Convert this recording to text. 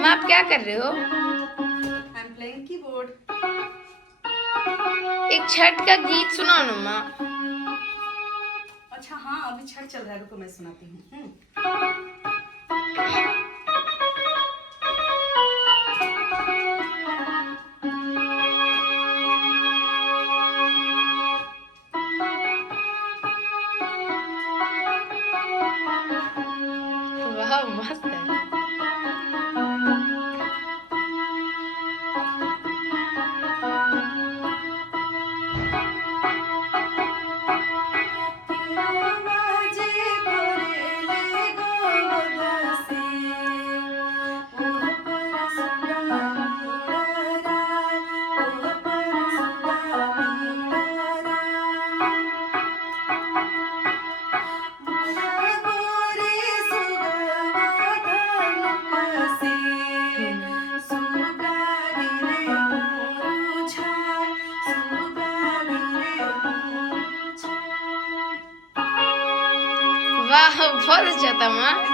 मम्मा आप क्या कर रहे हो? I am playing keyboard. एक छठ का गीत सुनाओ ना मम्मा। अच्छा हाँ, अभी छठ चल रहा है, रुको मैं सुनाती हूँ। वाह मस्त है। वाह बहुत अच्छा था माँ।